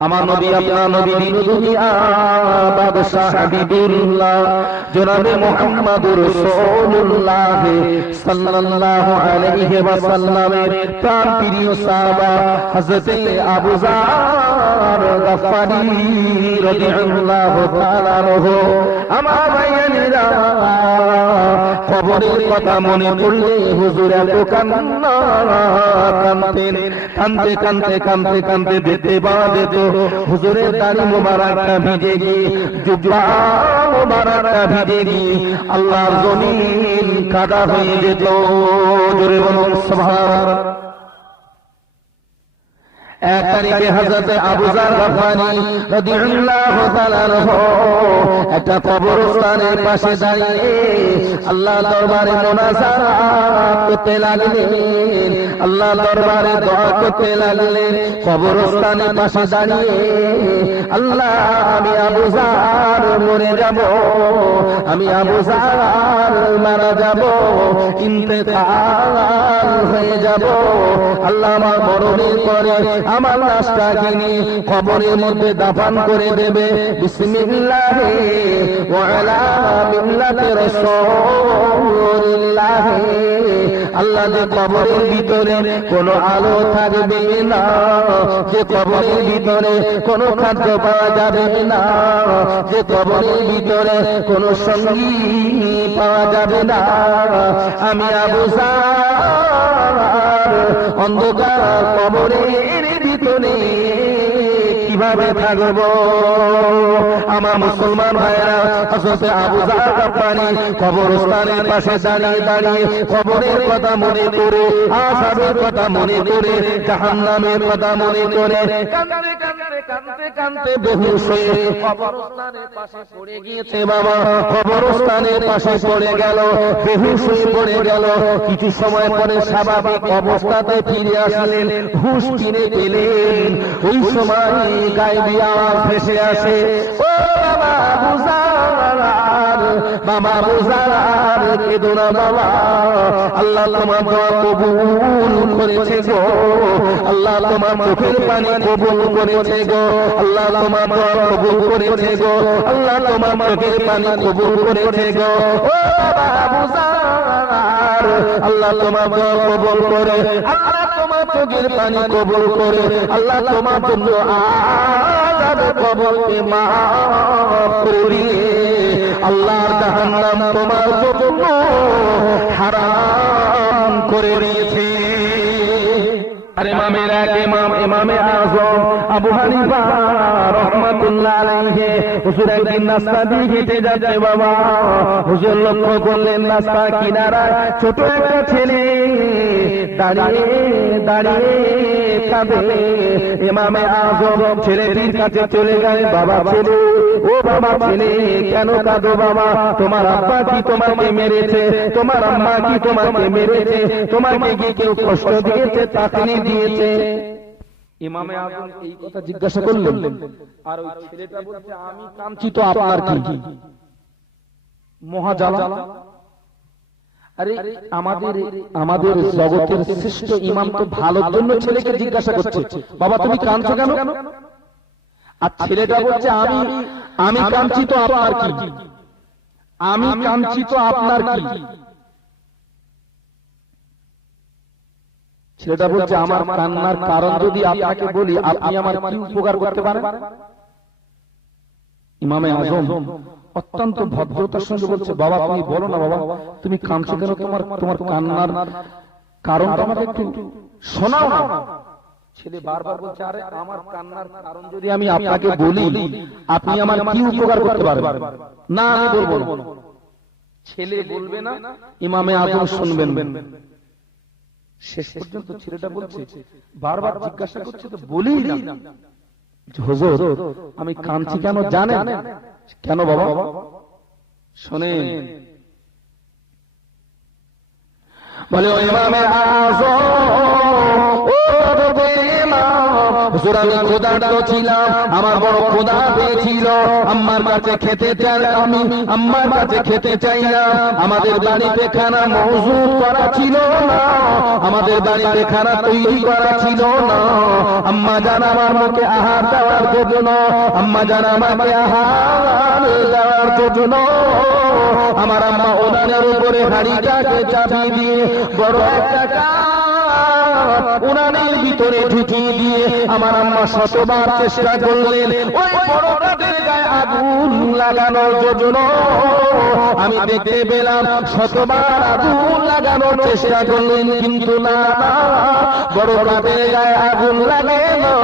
আমার নবী আপনার নবী দুনিয়া বাদশা হাবিবুল্লাহ জনাবে মুহাম্মদুর রাসূলুল্লাহ সাল্লাল্লাহু আলাইহি ওয়াসাল্লামের প্রিয় সাহাবা হযরতে আবু যার গফফারি রাদিয়াল্লাহু তাআলা আনহু। আমার ভাইয়েরা, কবরের কথা মনে পড়লে হুজুর এত কাঁদতেন, কাঁদতে কাঁদতে কাঁদতে কাঁদতে যেতে বাজেত হুজুরের দাড়ি মোবারকটা ভিজে গিয়ে, জুব্বা মোবারকটা ভিজে গিয়ে আল্লাহর জমিন কাদা হয়ে যেত। জোরে বলুন সুবহানাল্লাহ। এক তারিখে হযরত আবু যার গফফারি রাদিয়াল্লাহু তাআলা আনহু একটা কবরস্থানের পাশে দাঁড়িয়ে আল্লাহর দরবারে মুনাজাত করতে লাগলেন, আল্লাহর দরবারে দোয়া করতে লাগলেন। কবরস্থানের পাশে দাঁড়িয়ে, আল্লাহ আমি আবু যার মরে যাব, আমি আবু যার মারা যাব, ইন্তেকাল হয়ে যাব। আল্লাহ আমার মরণের পরে আমার লাশটাকে নিয়ে কবরের মধ্যে দাফন করে দেবে। বিসমিল্লাহ ওয়া আলা মিল্লাতি রাসূলিল্লাহ। আল্লাহ যে কবরের ভিতরে কোনো আলো থাকবে না, যে কবরের ভিতরে কোনো খাদ্য পাওয়া যাবে না, যে কবরের ভিতরে কোনো সঙ্গী পাওয়া যাবে না, আমি আবু যার অন্ধকার কবরের ভিতরে কিভাবে থাকবো? আমার মুসলমান ভাইরা, হযরত আবু যার গফফারি কবরস্থানের পাশে দাঁড়িয়ে দাঁড়িয়ে কবরের কথা মনে করে, আযাবের কথা মনে করে, জাহান্নামের কথা মনে করে কাঁদতে কাঁদতে কাঁদতে কাঁদতে বেহুশ হয়ে কবরস্থানের পাশে পড়ে গিয়েছে। বাবা কবরস্থানের পাশে পড়ে গেল, বেহুশ হয়ে পড়ে গেল। কিছু সময় পরে স্বাভাবিক অবস্থাতে ফিরে আসলেন, হুঁশ ফিরে পেলেন। ওই সময় গায়েবী আওয়াজ ভেসে আসে, ও বাবা আবু যার, বাবা আবু যার কেঁদো না বাবা, আল্লাহ তোমার দোয়া কবুল করেছে গো, আল্লাহ তোমার চোখের পানি কবুল করেছে গো, আল্লাহ তোমার দোয়া কবুল করেছে গো, আল্লাহ তোমার চোখের পানি কবুল করেছে গো। ও বাবা আবু যার, আল্লাহ তোমার দোয়া কবুল করে, আল্লাহ তোমার চোখের পানি কবুল করে, আল্লাহ তোমার জন্য আযাব কবরকে মাফ করিয়ে আল্লাহর জাহান্নাম তোমার জন্য হারাম করে দিয়েছে। আর ইমামের এক ইমাম, ইমামে আযম আবু হানিফা রাহমাতুল্লাহ আলাইহি, হুজুর একদিন রাস্তা দিয়ে হেঁটে যাচ্ছে। বাবা হুজুর লক্ষ্য করলেন রাস্তা কিনারায় ছোট একটা ছেলে দাঁড়িয়ে দাঁড়িয়ে কাঁদে। ইমামে আযম ছেলেটির কাছে চলে গেলেন, বাবা ছেলে, ও বাবা ছেলে কেন কাঁদো বাবা? তোমার আব্বা কি তোমাকে মেরেছে? তোমার আম্মা কি তোমাকে মেরেছে? তোমাকে কি কেউ কষ্ট দিয়েছে, চাকরি দিয়েছে? ইমামে আযম এই কথা জিজ্ঞাসা করলেন, আর ওই ছেলেটা বলছে, আমি কাঁদছি তো আপনার কি? মহাজালা। আরে আমাদের জগতের শ্রেষ্ঠ ইমাম তো ভালোর জন্য ছেলেকে জিজ্ঞাসা করছে, বাবা তুমি কাঁদছো কেন? আর ছেলেটা বলছে, আমি কাঁদছি তো আপনার কি? আমি কাঁদছি তো আপনার কি? ছেলেটা বলছে, আমার কান্নার কারণ যদি আপনাকে বলি, আপনি আমার কি উপকার করতে পারেন? ইমামে আযম অত্যন্ত ভদ্রতার সঙ্গে বলছে, বাবা তুমি বলো না বাবা, তুমি কাঁদছো কেন? তোমার কান্নার কারণটা আমাকে একটু শোনাও না। ছেলে বারবার বলছে, আরে আমার কান্নার কারণ যদি আমি আপনাকে বলি, আপনি আমার কি উপকার করতে পারবেন? না আমি বলবো না। ছেলে বলবে না, ইমামে আযম শুনবেন। শেষ পর্যন্ত ছেলেটা বলছে, বারবার জিজ্ঞাসা করছে তো বলি না। হুজুর আমি কাঁদছি কেন জানেন? কেন বাবা? শোনেন। বলে, ও ইমামে আযম, ও ইমাম, হুজুর আমি ক্ষুধার্ত ছিলাম, আমার বড় ক্ষুধা পেয়েছিল, আম্মার কাছে খেতে চাই, আমি আম্মার কাছে খেতে চাই না। আমাদের বাড়িতে খানা মজুদ করা ছিল না, আমাদের বাড়িতে খানা তৈরি করা ছিল না। আম্মা জান আমার মুখে আহার দেওয়ার জন্য, আম্মা জান আমাকে আহার দেওয়ার জন্য আমার আম্মা উনানের উপরে হাঁড়িটাকে চাপিয়ে দিয়ে বড় একটা কাঠ উনানের ভিতরে ঢুকিয়ে দিয়ে আমার আম্মা শতবার চেষ্টা করলেন ওই বড় কাঠের গায়ে আগুন লাগানোর জন্য। আমি দেখতে পেলাম শতবার আগুন লাগানোর চেষ্টা করলেন, কিন্তু না, বড় কাঠের গায়ে আগুন লাগে না।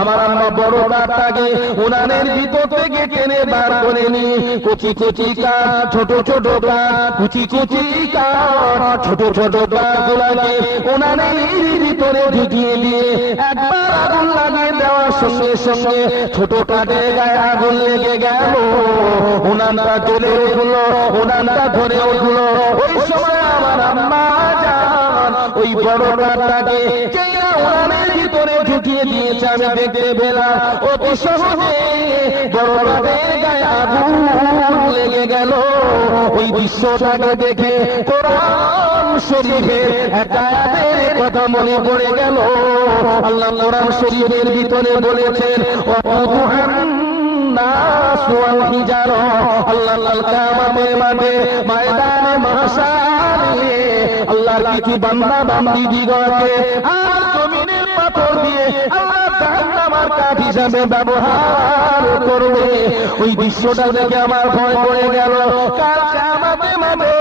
আমার আম্মা বড় কাঠটাকে উনানের ভিতর থেকে টেনে বার করে নিয়ে কচি কচি কাঠ, ছোট ছোট কাঠ, কুচি কুচি কাঠ, ছোট ছোট কাঠগুলাকে উনানের ভিতরে ঢুকিয়ে দিয়ে একবার আগুন লাগিয়ে দেওয়ার সঙ্গে সঙ্গে ছোট কাঠের গায়ে আগুন লেগে গেল, উনানটা জ্বলে উঠলো, উনানটা ধরে উঠলো। ওই সময় আমার আম্মা জান ওই বড় কাঠটাকে উনানের ভিতরে ঢুকিয়ে দিয়েছে। আমি দেখতে পেলাম অতি সহজে বড় কাঠের গায়ে আগুন লেগে গেল। ওই দৃশ্যটাকে দেখে কোরআন শরীফের একটা আয়াতের কথা মনে পড়ে গেল। আল্লাহ কোরআন শরীফের ভিতরে বলেছেন আল্লাহ কিয়ামতের মাঠে ময়দানে মাহশারে আল্লাহর কিছু বান্দা বান্দি দিগকে আর জমিনের পাথর দিয়ে আল্লাহ জাহান্নামের কাঠ হিসাবে ব্যবহার করবে। ওই দৃশ্যটা দেখে আমার ভয় পড়ে গেল। কাল কিয়ামতের মাঠে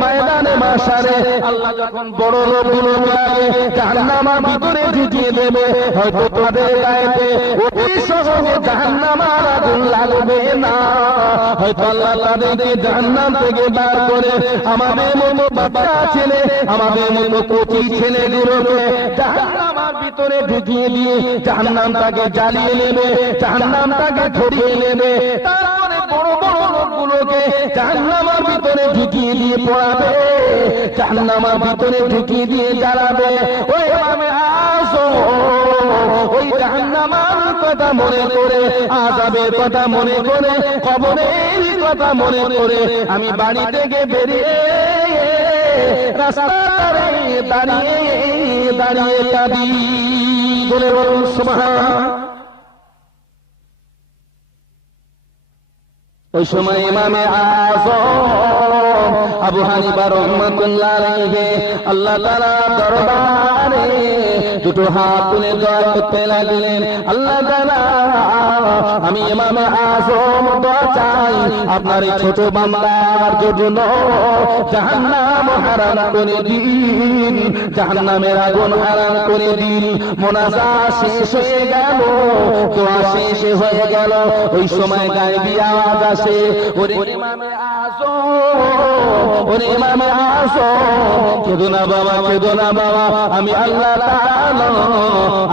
ময়দানে মাহশারে আল্লাহ যখন বড় লোকগুলোকে জাহান্নামের ভিতরে ঢুকিয়ে দেবে, হয়তো তাদের গায়েতে অতি সহজে জাহান্নামের আগুন লাগবে না, হয়তো আল্লাহ তাদেরকে জাহান্নাম থেকে বার করে আমাদের মতো বাচ্চা ছেলে, আমাদের মতো কচি ছেলেগুলোকে জাহান্নামের ভিতরে ঢুকিয়ে দিয়ে জাহান্নামটাকে জ্বালিয়ে নেবে, জাহান্নামটাকে ধরিয়ে নেবে। তারপরে বড় বড় লোকগুলোকে জাহান্নামের ভিতরে ঢুকিয়ে দিয়ে পড়াবে, জাহান্নামের ভিতরে ঢুকিয়ে দিয়ে জ্বালাবে। ওই আমি আসো ওই জাহান্নামের কথা মনে করে, আযাবের কথা মনে করে, কবরের কথা মনে করে আমি বাড়ি থেকে বেরিয়ে রাস্তায় দাঁড়িয়ে দাঁড়িয়ে কাঁদি। বলে বলুন সুবহান। ওই সময় ইমামে আযম আবু হানিফা রাহমাতুল্লাহ আলাইহি আল্লাহ তাআলা দরবারে দুটো হাত তুলে দোয়া করতে লাগলেন, আল্লাহ তাআলা আমি ইমামে আযম দোয়া চাই আপনার এই ছোট বান্দার জন্য জাহান্নাম হারাম করে দিন, জাহান্নামের আগুন হারাম করে দিন। মোনাজাত শেষ হয়ে গেল, দোয়া শেষ হয়ে গেল। ওই সময় গায়বী আওয়াজ আসে, ওরে ইমামে আযম, ওরে ইমামে আযম, কেঁদো না বাবা, কেঁদো না বাবা, আমি আল্লাহ তাআলা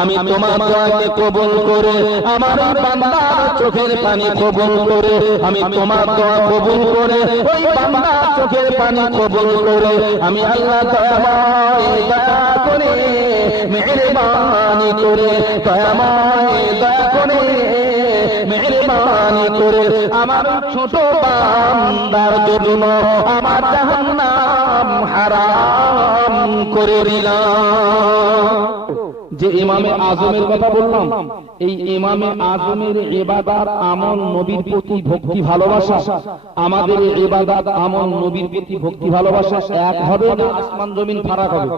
আমি তোমার দোয়াকে কবুল করে, আমার এই বান্দার চোখের পানি কবুল করে, আমি তোমার দোয়া কবুল করে, ওই বান্দার চোখের পানি কবুল করে আমি আল্লাহ দয়াময় দয়া করে মেহেরবানি করে, দয়াময় দয়া করে মেহেরবানি করে আমার ছোট বান্দার জন্য আমার জাহান্নাম হারাম করে দিলাম। যে ইমামে আজমের কথা বললাম, এই ইমামে আজমের ইবাদত আমল নবীর প্রতি ভক্তি ভালোবাসা, আমাদের ইবাদত আমল নবীর প্রতি ভক্তি ভালোবাসা এক হবে না আসমান জমিন ফারাক হবে?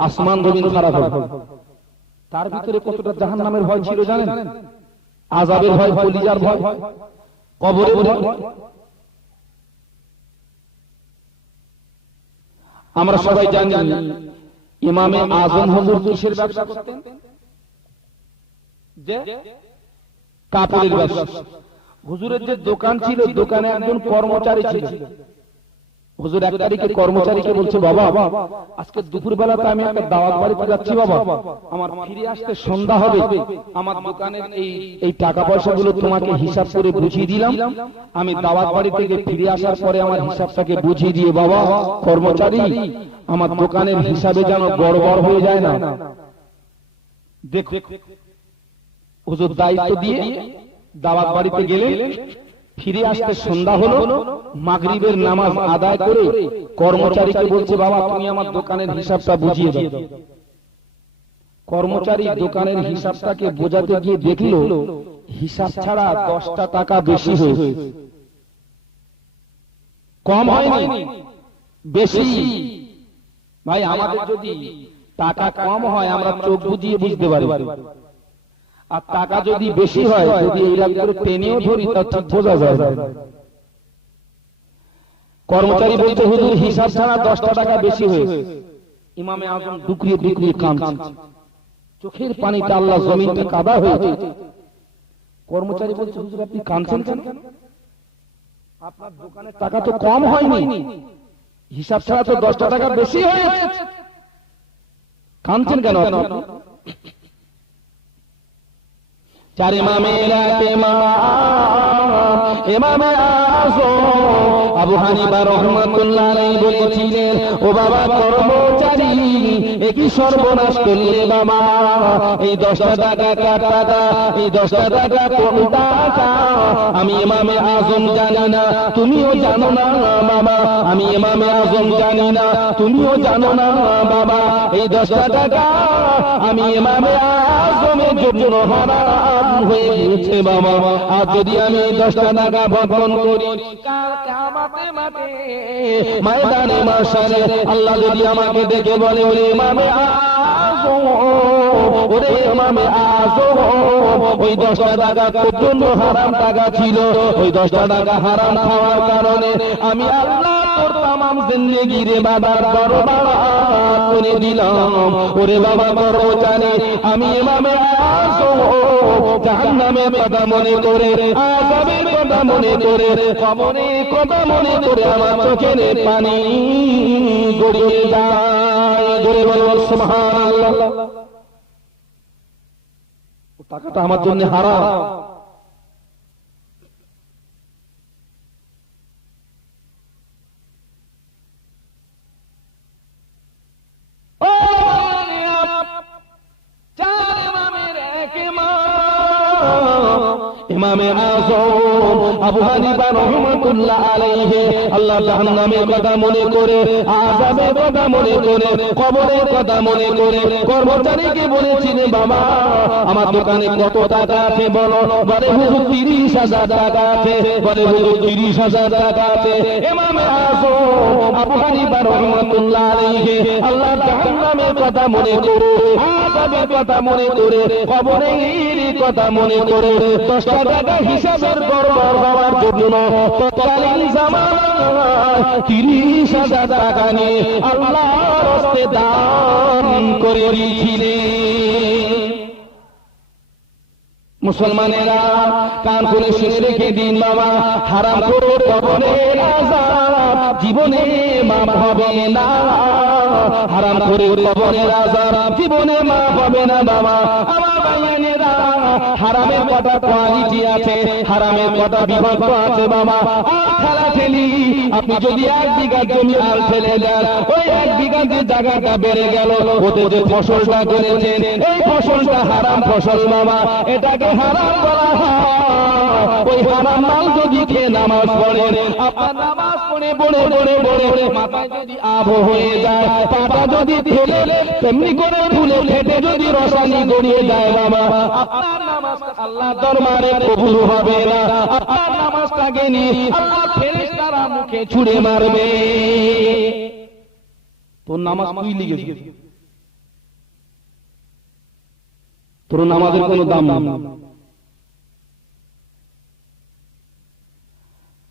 আসমান জমিন ফারাক হবে। তার ভিতরে কতটা জাহান্নামের ভয় ছিল জানেন? আযাবের ভয়, কলিজার ভয়, কবরের ভয়। আমরা সবাই জানি ইমামে আযম হুজুর কিসের ব্যবসা করতেন? যে কাপড়ের ব্যবসা। হুজুরের যে দোকান ছিল, দোকানে একজন কর্মচারী ছিল। হুজুর এক তারিখে কর্মচারীকে বলছে, বাবা আজকে দুপুর বেলাতে আমি একটা দাওয়াত বাড়িতে যাচ্ছি, বাবা আমার ফিরে আসতে সন্ধ্যা হবে, আমার দোকানের এই টাকা পয়সাগুলো তোমাকে হিসাব করে বুঝিয়ে দিলাম, আমি দাওয়াত বাড়ি থেকে ফিরে আসার পরে আমার হিসাবটাকে বুঝিয়ে দিয়ে বাবা কর্মচারী আমার দোকানের হিসাবে যেন গড়বড় হয়ে যায় না। দেখো হুজুর দায়িত্ব দিয়ে দাওয়াত বাড়িতে গেলেন, ফিরে আসতে সন্ধ্যা হলো, মাগরিবের নামাজ আদায় করে কর্মচারীকে বলছে, বাবা তুমি আমার দোকানের হিসাবটা বুঝিয়ে দাও। কর্মচারী দোকানের হিসাবটাকে বোঝাতে গিয়ে দেখলো হিসাব ছাড়া 10টা টাকা বেশি হয়েছে। কম হয়নি, বেশি। ভাই আমাদের যদি টাকা কম হয় আমরা চোখ বুঝিয়ে বুঝতে পারি, আর টাকা যদি বেশি হয়, যদি এইরকম করে টেনেও ধরি তা ঠিক বোঝা যায়। কর্মচারী বলছে, হুজুর হিসাব ছাড়া 10টা টাকা বেশি হয়েছে। ইমামে আজম ডুকরিয়ে ডুকরিয়ে কাঁদছে, চোখের পানিতে আল্লাহ জমিনটা কাদা হয়েছে। কর্মচারী বলছে, হুজুর আপনি কাঁদছেন কেন? আপনার দোকানের টাকা তো কম হয়নি, হিসাব ছাড়া তো 10টা টাকা বেশি হয়েছে, কাঁদছেন কেন? চার ইমামের এক ইমামে আযম আবু হানিফা রাহমাতুল্লাহ আলাইহি বলেছিলেন, ও বাবা কর্মচারী একই সর্বনাশ করলে বাবা, এই 10টা টাকা কার টাকা, এই 10টা টাকা কোন টাকা আমি ইমামে আযম জানি না, তুমিও জানো না বাবা, আমি ইমামে আযম জানি না, তুমিও জানো না বাবা, এই 10টা টাকা আমি ইমামে আযমের জন্য হারাম হয়ে গেছে বাবা। আর যদি আমি 10টা টাকা ভক্ষণ করি, কাল কিয়ামতের মাঠে ময়দানে মাশারে আল্লাহ যদি আমাকে দেখে বলে, ওরে ইমামে আযম, ওরে ইমামে আযম, ওই 10টা টাকা পর্যন্ত হারাম টাকা ছিল, ওই 10টা টাকা হারাম খাওয়ার কারণে আমি আল্লাহ তোর তামাম জিন্দেগির ইবাদত বরবাদ করে দিলাম। ওরে বাবা কর্মচারী, আমি ইমামে আযম জাহান্নামের কথা মনে করে, আযাবের কথা মনে করে, কবরের কথা মনে করে আমার চোখের পানি গড়িয়ে যায়। জোরে বলো সুবহানাল্লাহ। টাকাটা আমার জন্য হারাম। ইমামে আযম আবু হানিফা রাহমাতুল্লাহ আলাইহি আল্লাহ জাহান্নামের কথা মনে করে, আযাবের কথা মনে করে, কবরের কথা মনে করে কর্মচারীকে বলেছিলেন, বাবা আমার দোকানে কত টাকা আছে বলো? বলে হুজুর 30,000 টাকা আছে। বলে হুজুর 30,000 টাকা আছে। ইমামে আযম আবু হানিফা রাহমাতুল্লাহ আলাইহি আল্লাহ জাহান্নামের কথা মনে করে, আযাবের কথা মনে করে, কবরের কথা মনে করে 10টা টাকা হিসাবের গড়বড় হওয়ার জন্য তৎকালীন জামানায় 30,000 টাকা নিয়ে আল্লাহর রাস্তায় দান করে দিয়েছিলেন। মুসলমানেরা কান খুলে শুনে রেখে দিন বাবা, হারাম করে কবরের আযাব জীবনে মাফ হবে না, হারাম করে কবরের আযাব জীবনে মাফ হবে না বাবা। আমার ভাইয়েরা, হারামের কটা কোয়ালিটি আছে, হারামের কটা বিভক্ত আছে বাবা। খেলা খেলি আপনি যদি 1 বিঘা জমি আল ফেলে দেন, ওই 1 বিঘা যে জায়গাটা বেড়ে গেল, ওতে যে ফসলটা করেছেন এই ফসলটা হারাম ফসল বাবা, এটাকে হারাম বলা হয়। ওই হারাম মাল যদি খেয়ে নামাজ পড়েন, আপনার নামাজ পড়ে পড়ে পড়ে পড়ে মাথায় যদি আব হয়ে যায়, পাটা যদি ফেলে তেমনি করে ফুলে ফেটে যদি রসানি গড়িয়ে যায় বাবা, আপনার নামাজ আল্লাহ দরবারে কবুল হবে না। আপনার নামাজটাকে নিয়ে আল্লাহ ফেরেশতারা মুখে ছুঁড়ে মারবে। তোর নামাজ তুই লিখেছিস, তোর নামাজের কোনো দাম নেই।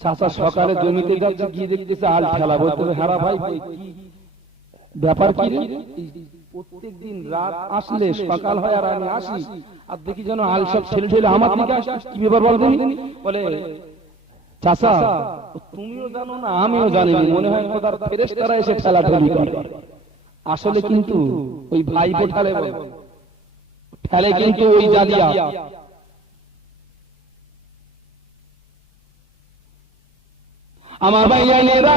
চাচা সকালে জমিতে যাচ্ছে, গিয়ে দেখতেছে আল ফেলা, বলতে হারা ভাই কি ব্যাপার, কি প্রত্যেক দিন রাত আসলে সকাল হয় আর আমি আসি আর দেখি যেন আল সব ছেলে ছেলে আমার দিকে আসে, কি ব্যাপার বলবেন? বলে চাচা তুমিও জানো না আমিও জানি না, মনে হয় খোদার ফেরেশতারা এসে ঠেলাঠেলি করে। আসলে কিন্তু ওই ভাই ঠেলে ঠেলে কিন্তু ওই জালিয়া। আমার ভাইয়েরা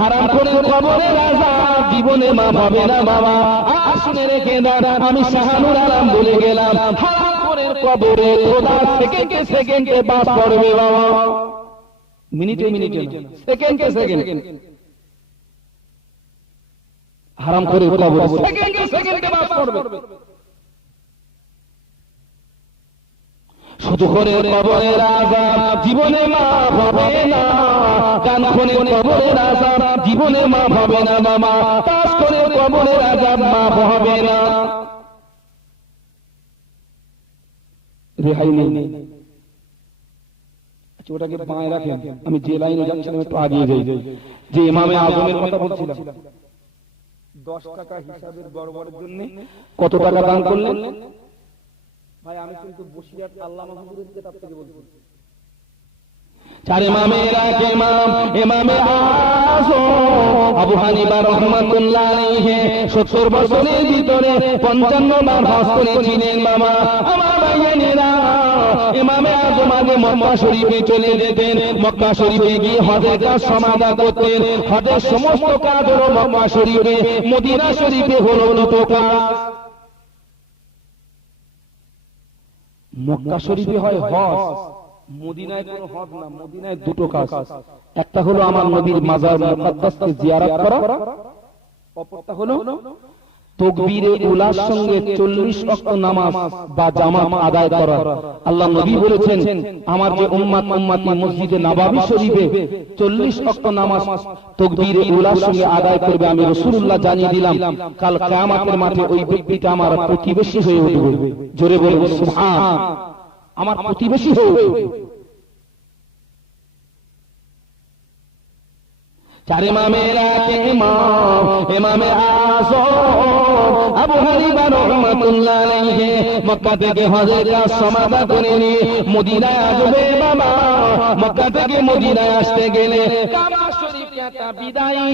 হারাম করে কবরের আযাব জীবনে মাফ হবে না বাবা। আর শুনে রেখে দেন, আমি শাহানুর আলম বলে গেলাম, হারাম করে কবরে খোদা সেকেন্ডে সেকেন্ডে বাস করবে বাবা, মিনিটে মিনিটে সেকেন্ডে সেকেন্ড হারাম করে কবরে সেকেন্ডে সেকেন্ডে বাস করবে। শুধু করে কবরের আযাব জীবনে মাফ হবে না, গান করে কবরের আযাব জীবনে মাফ হবে না বাবা, তাস করে কবরের আযাব মাফ হবে না। রেহাই নেই। ওটাকে বাঁয়ে রাখেন, আমি যে লাইনে যাচ্ছিলাম একটু আগিয়ে যাই। যে ইমামে আজমের কথা বলছিলাম, 10 টাকা হিসাবের গড়বড়ের জন্য কত টাকা দান করলেন ভাই? আমি কিন্তু বসিরহাট আল্লামা হুজুরের কিতাব থেকে বলছি। চার ইমামের এক ইমাম ইমামে আযম আবু হানিফা রাহমাতুল্লাহ আলাইহি 70 বছরের ভিতরে 55 বার হজ করেছিলেন বাবা। আমার ভাইয়েরা, ইমামে আযম আগে মক্কা শরীফে চলে যেতেন, মক্কা শরীফে গিয়ে হজের কাজ সমাধা করতেন। হজের সমস্ত কাজ হলো মক্কা শরীফে, মদিনা শরীফে হলো দুটো কাজ। মক্কা শরীফে হয় হজ, মদিনায় কোনো হজ না, মদিনায় দুটো কাজ। একটা হলো আমার নবীর মাজার মুকদ্দাসকে জিয়ারত করা, অপরটা হলো তাকবীরে উলার সঙ্গে 40 ওয়াক্ত নামাজ বা জামাত আদায় করা। আল্লাহ নবী বলেছেন, আমার যে উম্মতি মসজিদে নববী শরীফে 40 ওয়াক্ত নামাজ তাকবীরে উলার সঙ্গে আদায় করবে, আমি রাসূলুল্লাহ জানিয়ে দিলাম কাল কিয়ামতের মাঠে ওই ব্যক্তিটা আমার প্রতিবেশী হয়ে উঠবে। জোরে বলুন সুবহান, আমার প্রতিবেশী হয়ে উঠবে। চার ইমামের এক ইমাম ইমামে আযম আবু হানিফা রাহমাতুল্লাহ আলাইহি মক্কা থেকে হজের কাজ সমাধা করে নিয়ে মদিনায় আসবে বাবা। মক্কা থেকে মদিনায় আসতে গেলে কাবা শরীফে একটা বিদায়ী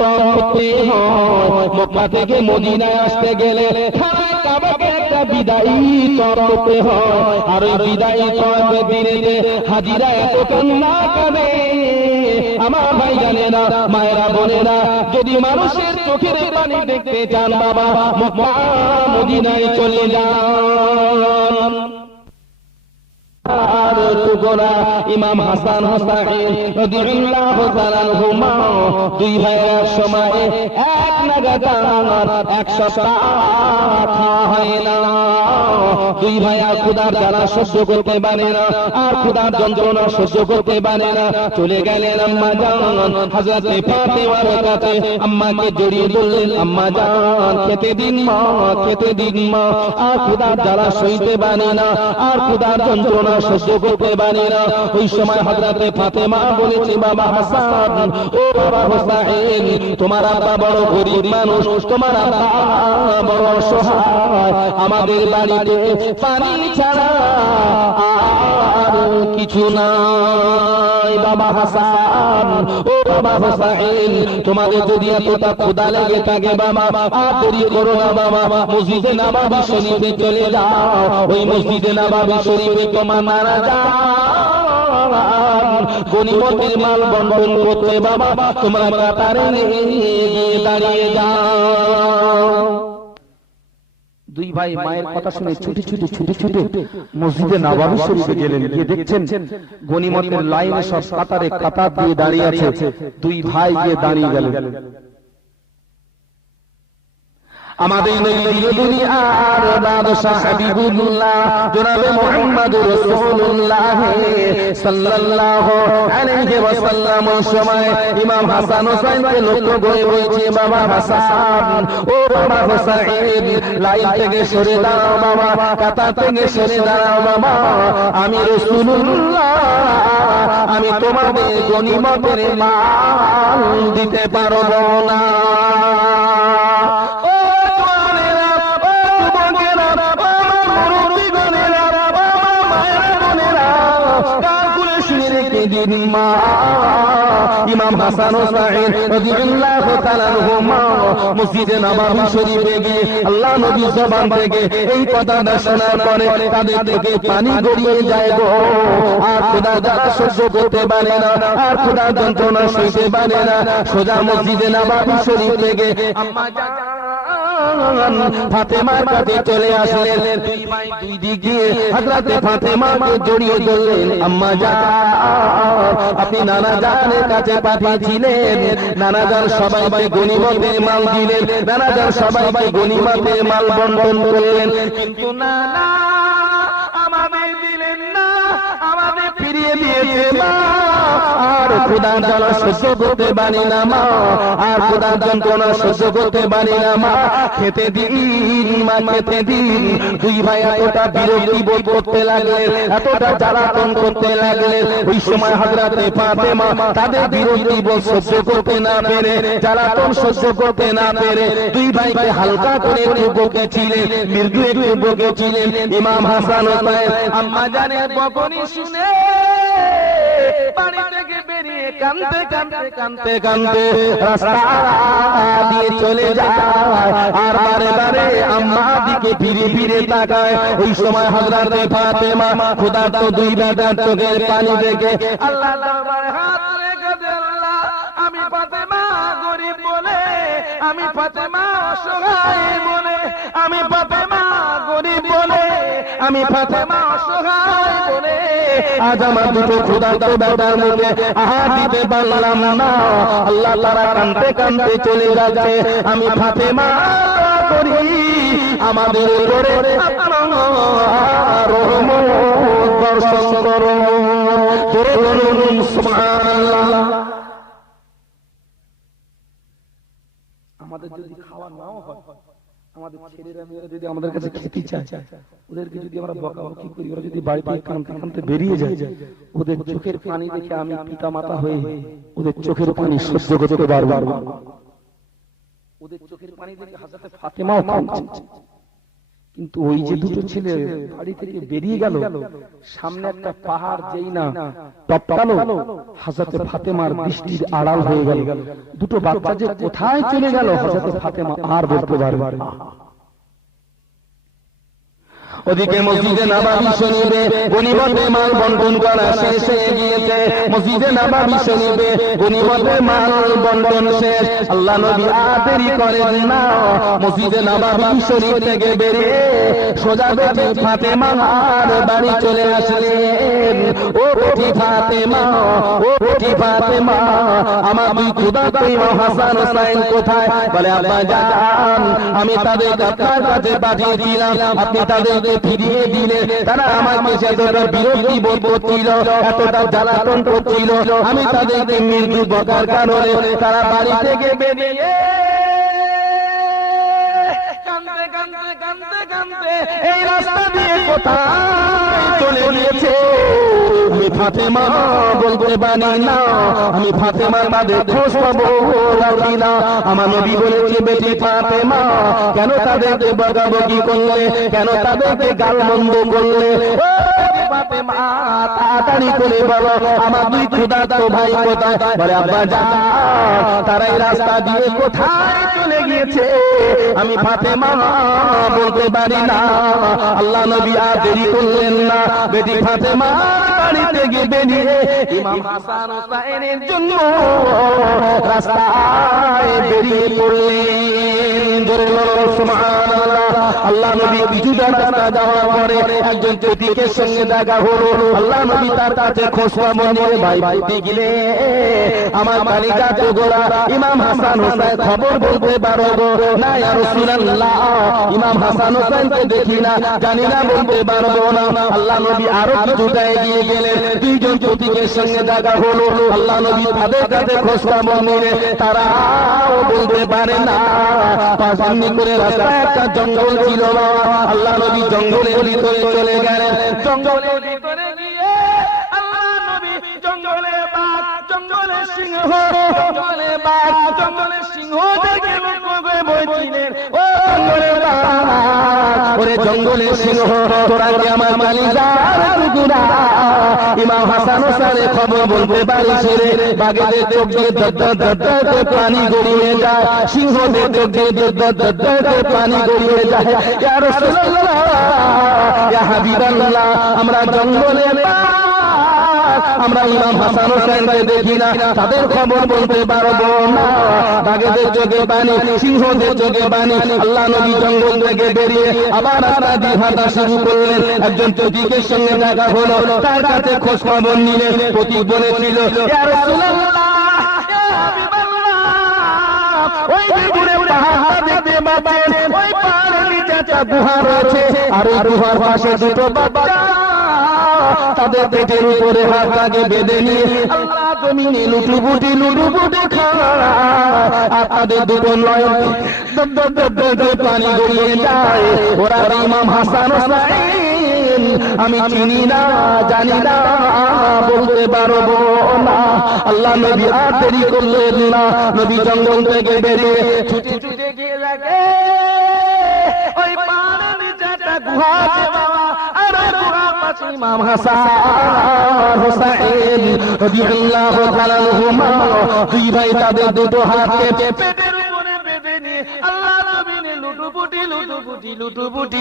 তরফে হয়। মক্কা থেকে মদিনায় আসতে গেলে কাবাকে একটা বিদায়ী তরফে হয়। আর ওই বিদায়ী তরফে দিনে হাজিরা এত কান্না করে। আমার ভাই জানেনা, মায়েরা বোনেরা, যদি মানুষের চোখের পানি দেখতে চান বাবা, মক্কা মদিনায় চলে যান। আর টুকরা ইমাম হাসান হুসাইন রাদিয়াল্লাহু তাআলা আনহুমা দুই ভাইয়ের সময় এক লাগাতার 1 সপ্তাহ খাওয়া হয় না। দুই ভাইয়া ক্ষুধার জ্বালা সহ্য করতে পারে না, আর ক্ষুধার যন্ত্রণা সহ্য করতে পারে না। চলে গেলেন আম্মা জান হযরত ফাতেমার কাছে, আম্মাকে জড়িয়ে ধরলেন, আম্মা জান খেতে দিন মা, খেতে দিন মা। আর ক্ষুধার জ্বালা সইতে পারে না, আর ক্ষুধার যন্ত্রণা সহ্য করতে পারে না। ওই সময় হযরত ফাতেমা বলেছে, বাবা হাসান, ও বাবা হুসাইন, তোমার আব্বা বড় গরীব মানুষ, তোমার আব্বা বড় অসহায়, আমাদের বাড়িতে পানি ছাড়া আর কিছু নাই। বাবা হাসান, ও বাবা হুসাইন, তোমাদের যদি এতটা ক্ষুধা লেগে থাকে বাবা, আর দেরি করো না বাবা, মসজিদে নববী শরীফে চলে যাও। ওই মসজিদে নববী শরীফে তোমার মারা যান, গনিমতের মাল বন্টন করতে বাবা তোমরা কাতারে দাঁড়িয়ে যাও। দুই ভাই মায়ের কথা শুনে ছুটে ছুটে ছুটে ছুটে মসজিদে নববী শরীফে গেলেন। গিয়ে দেখছেন গনিমতের লাইনে সব কাতারে কাতার দিয়ে দাঁড়িয়ে আছে। দুই ভাই গিয়ে দাঁড়িয়ে গেলেন। আমাদের নবী দুনিয়ার বাদশাহ হাবিবুল্লাহ জনাবে মুহাম্মদুর রাসূলুল্লাহ সাল্লাল্লাহু আলাইহি ওয়াসাল্লাম সময় ইমাম হাসান হুসাইনকে লক্ষ্য করে বলছে, বাবা হাসান, ও বাবা হুসাইন, লাইন থেকে সরে দাঁড়াও বাবা, কাতার থেকে সরে দাঁড়াও বাবা। আমি রাসূলুল্লাহ, আমি তোমাদের গনিমতের মাল দিতে পারবো না। দিন মা ইমাম হাসান হোসেন রাদিয়াল্লাহু তাআলা আনহুমা মসজিদে নববী শরীফে গিয়ে আল্লাহ নবীর জবান থেকে এই কথাটা শোনার পরে তাদের থেকে পানি গড়িয়ে যায় গো। আর খোদা যারা সহ্য করতে পারে না, আর খোদা যন্ত্রণা সইতে পারে না, সোজা মসজিদে নববী শরীফ থেকে আম্মা জান ফাতেমার কাছে চলে আসলেন। দুই ভাই দুই দিক দিয়ে হযরত ফাতেমাকে জড়িয়ে ধরলেন। আম্মা জান আপনি নানা জানের কাছে পাঠিয়েছিলেন, নানা জান সবাইকে গনিমতের মাল দিলেন, নানা জান সবাইকে গনিমতের মাল বন্টন করলেন, কিন্তু নানা আমাদের দিলেন না, আমাদের ফিরিয়ে দিয়েছে মা। আর খোদার জ্বালা সহ্য করতে পারি না মা, আর খোদার যন্ত্রণা সহ্য করতে পারি না মা, খেতে দিন মা, খেতে দিন। দুই ভাই এতটা বিরক্তি বোধ করতে লাগলেন, এতটা জ্বালাতন করতে লাগলেন। ওই সময় হযরতে ফাতেমা তাদের বিরক্তি বোধ সহ্য করতে না পেরে, জ্বালাতন সহ্য করতে না পেরে দুই ভাইকে হালকা করে একটু বকেছিলেন, মৃদু একটু বকেছিলেন। ইমাম হাসান হোসেন আম্মা জানের বকুনি শুনে বাড়ি থেকে বেরিয়ে কাঁদতে কাঁদতে কাঁদতে কাঁদতে রাস্তা দিয়ে চলে যায়, আর বারে বারে আম্মা দিকে ফিরে ফিরে তাকায়। ওই সময় হযরতে ফাতেমা খোদার তো দুই বেটার চোখের পানি দেখে আল্লাহ দরবারে হাত রেখে দেন, আল্লাহ আমি ফাতেমা গরিব বলে, আমি ফাতেমা অসহায় বলে, আমি ফাতেমা গরিব বলে, আমি ফাতেমা অসহায় বলে আজ আমার দুটো ক্ষুধার্ত বেটার মুখে আহার দিতে পারলাম না। আল্লাহ তাআলা কাঁদতে কাঁদতে চলে যাচ্ছে। আমি ফাতেমা করি আমাদের উপরে আপনার রহমত বর্ষণ করুন, জোরে বলুন সুবহানাল্লাহ। আমাদের যদি খাওয়া নাও হয়, আমাদের ছেলেরা মেয়েরা যদি আমাদের কাছে খেতে চায়, ওদেরকে যদি আমরা বকাবকি করি, ওরা যদি বাড়িতে কাঁদতে কাঁদতে বেরিয়ে যায়, ওদের চোখের পানি দেখে আমি পিতা মাতা হয়ে ওদের চোখের পানি সহ্য করতে পারবো না। ওদের চোখের পানি দেখে হযরত ফাতেমাও কাঁদছে, কিন্তু ওই যে দুটো ছেলে বাড়ি থেকে বেরিয়ে গেল, সামনে একটা পাহাড় যেই না টপকালো, হযরত ফাতেমার দৃষ্টির আড়াল হয়ে গেল। দুটো বাচ্চা যে কোথায় চলে গেল হযরত ফাতেমা আর বলতে পারবে না। ওদিকে মসজিদে নববী শরীফে গনিমতের মাল বন্টন করা শেষ হয়ে গিয়েছে। মসজিদে নববী শরীফে গনিমতের মাল বন্টন শেষ। আল্লাহ নবী আর দেরি করেন না, মসজিদে নববী শরীফ থেকে বেরিয়ে সোজা বেটি ফাতেমা আর বাড়ি চলে আসলেন। ও বেটি ফাতেমা, ও বেটি ফাতেমা, আমার দুই ক্ষুধার্ত ইমাম হাসান হোসেন কোথায়? বলে আব্বা জান আমি তাদের আপনার কাছে পাঠিয়েছিলাম, আপনি তাদেরকে ফিরিয়ে দিলে। তারা আমাকে সেটা বিরক্তি বোধ করছিল, এতটা জ্বালাতন করছিল, আমি তাদেরকে মৃত্যু বকার কারণে তারা বাড়ি থেকে বেরিয়ে কাঁদতে কাঁদতে কাঁদতে কাঁদতে এই রাস্তা দিয়ে কোথায় চলে গিয়েছে আমি ফাতেমা বলতে পারি না। আমি ফাতেমার মাঝে খোঁজ পাবো রাখি না। আমার নবী বলেছে বেটি ফাতেমা কেন তাদেরকে বকাবকি করলে, কেন তাদেরকে গালমন্দ করলে? ফাতেমা তাড়াতাড়ি করে বলো আমার দুই ক্ষুধার্ত ভাই কোথায়? বলে আব্বা জান তারা এই রাস্তা দিয়ে কোথায় চলে গিয়েছে আমি ফাতেমা বলতে পারি না। আল্লাহ নবী আর দেরি করলেন না, বেটি ফাতেমা বাড়ি থেকে বেরিয়ে ইমাম হাসান হোসেনের জন্য রাস্তায় বেরিয়ে পড়লেন। জোরে বলো সুবহানাল্লাহ। আল্লাহ নবী কিছুটা রাস্তা যাওয়ার পরে একজন জ্যোতিকের সঙ্গে দেখা হলো। আল্লাহ নবী তার কাছে খোঁজ খবর ভাই ভাইতে গেলে আমার কালিকা তো গোরা ইমাম হাসান হোসেন খবর বলতে পারো গো না ইয়া রাসূলুল্লাহ, ইমাম হাসান হোসেনকে দেখি না, জানি না, বলতে পারবো না। আল্লাহ নবী আরো কিছুটা এগিয়ে গেলেন, দুইজন জ্যোতিকের সঙ্গে দেখা হলো। আল্লাহ নবী তাদের কাছে খোঁজ খবর নিলে তারাও বলতে পারে না। পাঁচ মিনিট করে রাস্তায় একটা জঙ্গল ছিল, আল্লাহ নবী জঙ্গলের ভিতরে চলে গেলেন। জঙ্গলের ভিতরে গিয়ে আল্লাহ নবী জঙ্গলে বাঘ, জঙ্গলে সিংহ, জঙ্গলে বাঘ, জঙ্গলে সিংহ দেখে বলছিলেন ও জঙ্গলে বাঘ, ওরে জঙ্গলে সিংহ তোরা কি আমার কালিজার টুকরা ইমাম হাসান হোসেন খবর বলতে পারিস রে বাঘেদের চোখ দিয়ে দর পানি গড়িয়ে যায় সিংহদের চোখ দিয়ে দর পানি গড়িয়ে যায় ইয়া রাসূলুল্লাহ ইয়া হাবিবাল্লাহ আমরা জঙ্গলে আমরা ইমাম হাসান হোসেনকে দেখি না তাদের খবর বলতে পারবো না বাঘেদের চোখে পানি সিংহদের চোখে পানি আল্লাহ নবী জঙ্গল থেকে বেরিয়ে আবার রাস্তা দিয়ে হাঁটা শুরু করলেন একজন প্রতীকের সঙ্গে দেখা হলো তার কাছে খোঁজ খবর নিলেন প্রতীক বলেছিল ইয়া রাসূলুল্লাহ ইয়া হাবিবাল্লাহ ওই যে দূরে পাহাড় দেখতে পাচ্ছেন ওই পাহাড়ের নিচে একটা গুহা রয়েছে আর ওই গুহার পাশে দুটো বাচ্চা তাদের পেটের উপরে হাত লাগে বেঁধে নিয়ে আল্লাহ জমিনে লুটুপুটি খায় আর তাদের দুটো নয়ন পানি গড়িয়ে যায় ওরা ইমাম হাসান হোসেন আমি চিনি না জানি না বলতে পারবো না আল্লাহ নবী আর দেরি করলেন না নবী জঙ্গল থেকে বেরিয়ে ছুটে গিয়ে লাগে ওই পাহাড়ের নিচে একটা গুহা আছে বাবা আর গুহার পাশে ইমাম হাসান হোসেন রাদিয়াল্লাহু তাআলা আনহুমা দুই ভাই তাদের দুটো হাতকে পেটের উপরে বেঁধে নিয়ে আল্লাহ নবীনে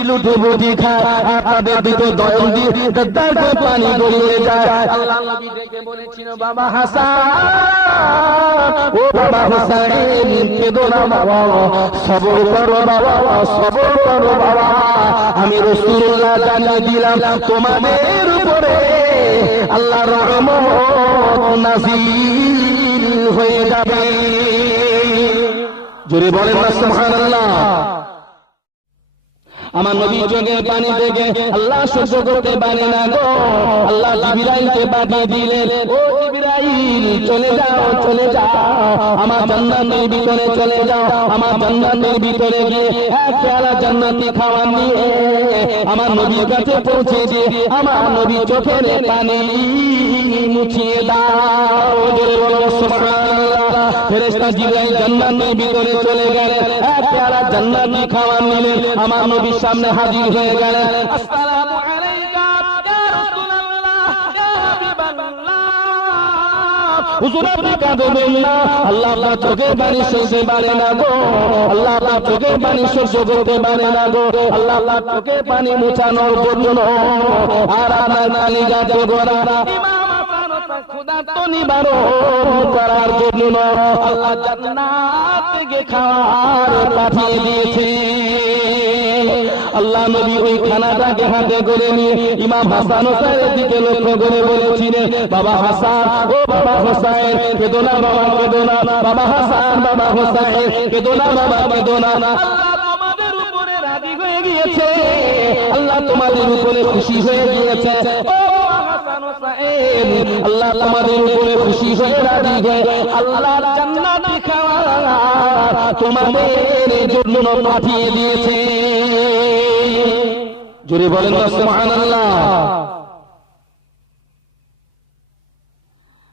লুটুপুটি খায় আর তাদের দুটো দয়ন দিয়ে দর পানি গড়িয়ে যায় আল্লাহ নবী ডেকে বলেছিল বাবা হাসান ও বাবা হোসেন কেঁদো না বাবা সবর করো বাবা সবর করো বাবা আমি রাসূলুল্লাহ জানিয়ে দিলাম তোমাদের উপরে আল্লাহর রহমত নাযিল হয়ে যাবে জোরে বলেন না সুবহানাল্লাহ আমার নবী চোখের পানি দেখে আল্লাহ সহ্য করতে পারে না গো আল্লাহ জিবরাইলকে পাঠিয়ে দিলেন ও জিবরাইল চলে যাও আমার জান্নাতের ভিতরে চলে যাও আমার জান্নাতের ভিতরে গিয়ে এক পেয়ালা জান্নাতি খাবার নিয়ে আমার নবীর কাছে পৌঁছে দিয়ে আমার নবী চোখের পানি মুছিয়ে দাও জোরে বলো সুবহানাল্লাহ ফেরেশতা জিবরাইল জান্নাতের ভিতরে চলে গেলেন এক পেয়ালা জান্নাতি খাবার নিলেন আমার নবী সামনে হাজির হয়ে গেলেন আসসালামু আলাইকা ইয়া রাসূলুল্লাহ ইয়া হাবিবাল্লাহ হুজুর আপনি কাঁদবেন না আল্লাহ আপনার চোখের পানি সহ্য পারে না গো আল্লাহ আপনার চোখের পানি সহ্য করতে পারে না গো আল্লাহ আপনার চোখের পানি মোছানোর জন্য আর আপনার কালিজাতে গোরা ইমাম হাসান খোদা তো নিবারণ করার জন্য আল্লাহ জান্নাত থেকে খাবার পাঠিয়ে দিয়েছে আল্লাহ নবী ওই খানাটাকে হাতে করে নিয়ে ইমাম হাসান হোসেনের দিকে লক্ষ্য করে বলেছিলেন বাবা হাসান ও বাবা হোসেন কেঁদো না বাবা কেঁদো না বাবা হাসান বাবা হোসেন কেঁদো না বাবা কেঁদো না আল্লাহ তোমাদের উপরে রাজি হয়ে গিয়েছে আল্লাহ তোমাদের উপরে খুশি হয়ে গিয়েছে ও হাসান হোসেন আল্লাহ তোমাদের উপরে খুশি হয়ে রাজি হয়ে আল্লাহ জান্নাতি খাবার তোমাদের জন্য পাঠিয়ে দিয়েছে জোরে বলেন না সুবহানাল্লাহ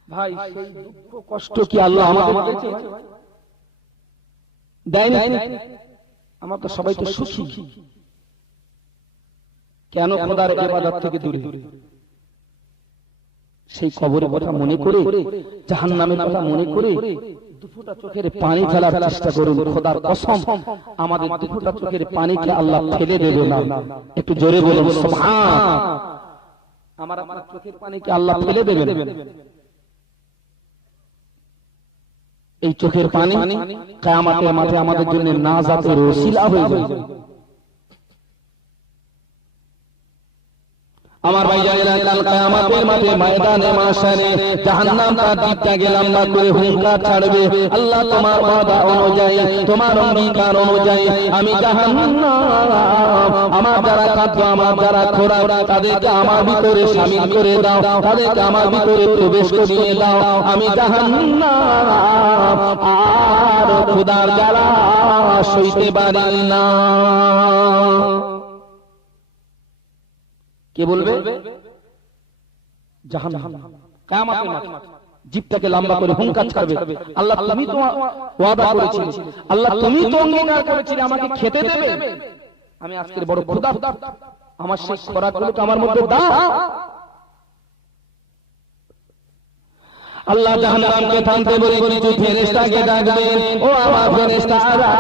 ভাই সেই দুঃখ কষ্ট কি আল্লাহ আমাদের দিয়েছে দেয় না আমরা তো সবাই তো সুখী কেন খোদার ইবাদত থেকে দূরে সেই কবরের কথা মনে করে জাহান্নামের কথা মনে করে দুফোঁটা চোখের পানি ফেলার চেষ্টা করুন খোদার কসম আমাদের দুফোঁটা চোখের পানিকে আল্লাহ ফেলে দেবে না একটু জোরে বলুন সুবহান আমার আপনার চোখের পানিকে আল্লাহ ফেলে দেবেন এই চোখের পানি কিয়ামতের মাঠে আমাদের জন্য নাজাতের ওসিলা হয়ে যাবে আমার ভাইজানেরা কাল কিয়ামতের মাঠে ময়দানে মাশারে জাহান্নাম তার দিকটাকে লম্বা করে হুঙ্কার ছাড়বে আল্লাহ তোমার ওয়াদা অনুযায়ী তোমার অঙ্গীকার অনুযায়ী আমি জাহান্নাম আমার যারা খাদ্য আমার যারা খোরাক তাদেরকে আমার ভিতরে শামিল করে দাও তাদেরকে আমার ভিতরে প্রবেশ করিয়ে দাও আমি জাহান্নাম আর খোদার জ্বালা সইতে পারি না কে বলবে জাহান্নাম কিয়ামতের মাঠে জিহ্বাটাকে লম্বা করে হুঙ্কার ছাড়বে আল্লাহ তুমি তো ওয়াদা করেছিলে আল্লাহ তুমি তো অঙ্গীকার করেছিলে আমাকে খেতে দেবে আমি আজকের বড় ক্ষুধার্ত, আমার সেই খোরাকগুলোকে আমার মধ্যে দাও। আল্লাহ জাহান্নামকে থামতে বলে কিছু ফেরেশতাকে ডাকবেন, ও আমার ফেরেশতারা,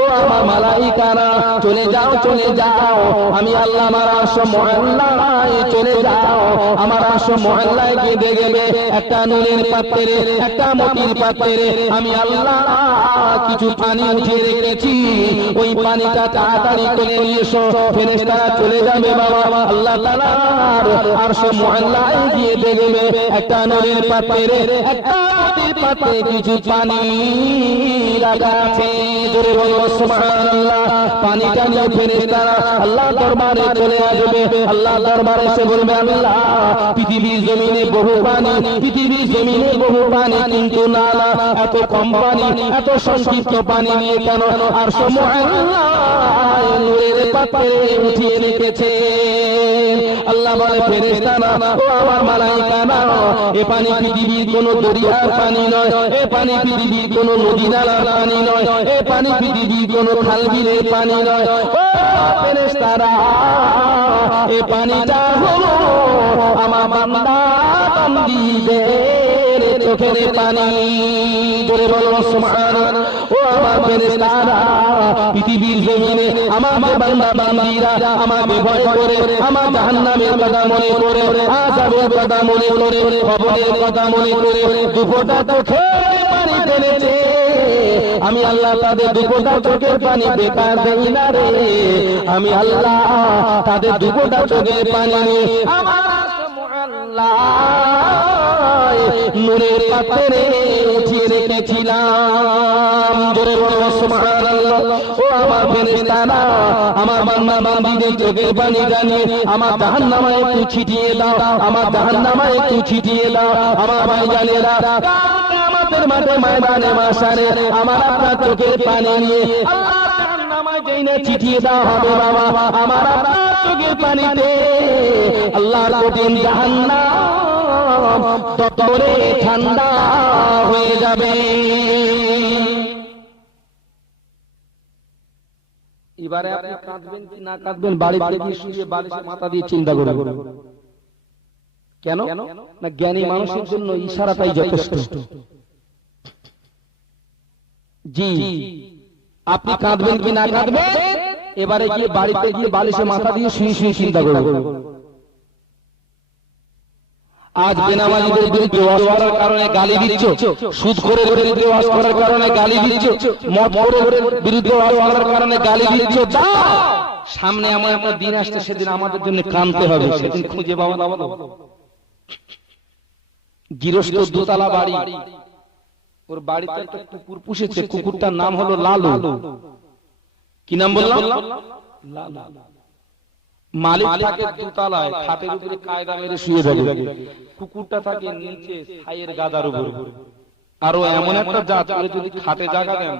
ও আমার মালাইকারা, চলে যাও চলে যাও, আমি আল্লাহ আমার আরশ মহল্লায় চলে যাও। আমার আরশ মহল্লায় গিয়ে দেখবে একটা নুনের পাত্রে, একটা মতির পাত্রে আমি আল্লাহ কিছু পানি উঠিয়ে রেখেছি, ওই পানিটা তাড়াতাড়ি করে নিয়ে এসো। ফেরেশতারা চলে যাবে বাবা, আল্লাহ তাআলার আরশ মহল্লায় গিয়ে দেখবে একটা নুনের পাত্রে, একটা মতির পাত্রে কিছু পানি রাখা আছে। জোরে বলো সুবহানাল্লাহ। পানিটা নিয়ে ফেরেশতারা আল্লাহ দরবারে চলে আসবে। আল্লাহ দরবারে এসে বলবে, আল্লাহ পৃথিবীর জমিনে বহু পানি, পৃথিবীর জমিনে বহু পানি, কিন্তু না না এত কম পানি, এত সংক্ষিপ্ত পানি নিয়ে কেন আরশ মহল্লায় নূরের পাত্রে উঠিয়ে রেখেছে? আল্লাহ বলে, ফেরেশতারা, ও আমার মালাইকারা, এ পানি পৃথিবীর কোন দরিয়ার পানি নয়, এ পানি পৃথিবীর কোন নদী নালার পানি নয়, এ পানি পৃথিবীর কোন খাল বিলের পানি নয়। ও ফেরেশতারা, এ পানিটা হলো আমার বান্দা বান্দীদের চোখের পানি। জোরে বলো সুবহানাল্লাহ। ও আমার ফেরেশতারা, পৃথিবীর জমিনে আমার বান্দা বান্দীরা আমাকে ভয় করে, আমার জাহান্নামের কথা মনে করে, আযাবের কথা মনে করে, কবরের কথা মনে করে দুফোঁটা চোখের পানি ফেলেছে। আমি আল্লাহ তাদের দুফোঁটা চোখের পানি বেকার দেই না রে। আমি আল্লাহ তাদের দুফোঁটা চোখের পানি নিয়ে আমার নূরের পাত্রে উঠিয়ে রেখেছিলাম। জোরে বলো সুবহানাল্লাহ। ও আমার ফেরেশতারা, আমার বান্দা বান্দীদের চোখের পানি জানিয়ে আমার জাহান্নামে একটু ছিটিয়ে দাও, আমার জাহান্নামে একটু ছিটিয়ে দাও। আমার ভাইজানেরা, কিয়ামতের মাঠে ময়দানে মাশারে আমার আপনার চোখের পানি নিয়ে আল্লাহ জাহান্নামে যেই না ছিটিয়ে দেওয়া হবে বাবা, আমার আপনার চোখের পানিতে আল্লাহর কঠিন জাহান্নাম ততরে ঠান্ডা হয়ে যাবে। এবারে আপনি কাঁদবেন কি না কাঁদবেন, বাড়িতে গিয়ে শুয়ে বালিশে মাথা দিয়ে চিন্তা করবেন। কেন না, জ্ঞানী মানুষের জন্য ইশারাটাই যথেষ্ট। জি, আপনি কাঁদবেন কি না কাঁদবেন, এবারে গিয়ে বাড়িতে গিয়ে বালিশে মাথা দিয়ে শুয়ে শুয়ে চিন্তা করবেন। আজ বেনামাজিদের বিরুদ্ধে ওয়াজ করার কারণে গালি দিচ্ছ, সুদখোরের বিরুদ্ধে ওয়াজ করার কারণে গালি দিচ্ছ, মদখোরের বিরুদ্ধে ওয়াজ করার কারণে গালি দিচ্ছ। সামনে এমন একটা দিন আসছে, সেদিন আমাদের জন্য কাঁদতে হবে, সেদিন খুঁজে পাওয়া যাবে না। গৃহস্থ দোতলা বাড়ি, ওর বাড়িতে একটা কুকুর পুষেছে, কুকুরটার নাম হলো লালু। কি নাম বললাম? লালু। মালিক থাকে দোতলায়, খাটের উপরে কায়দা মেরে শুয়ে থাকে, কুকুরটা থাকে নিচে ছাইয়ের গাদার উপরে। আর ও এমন একটা জাত, ওরে যদি খাটে জায়গা দেন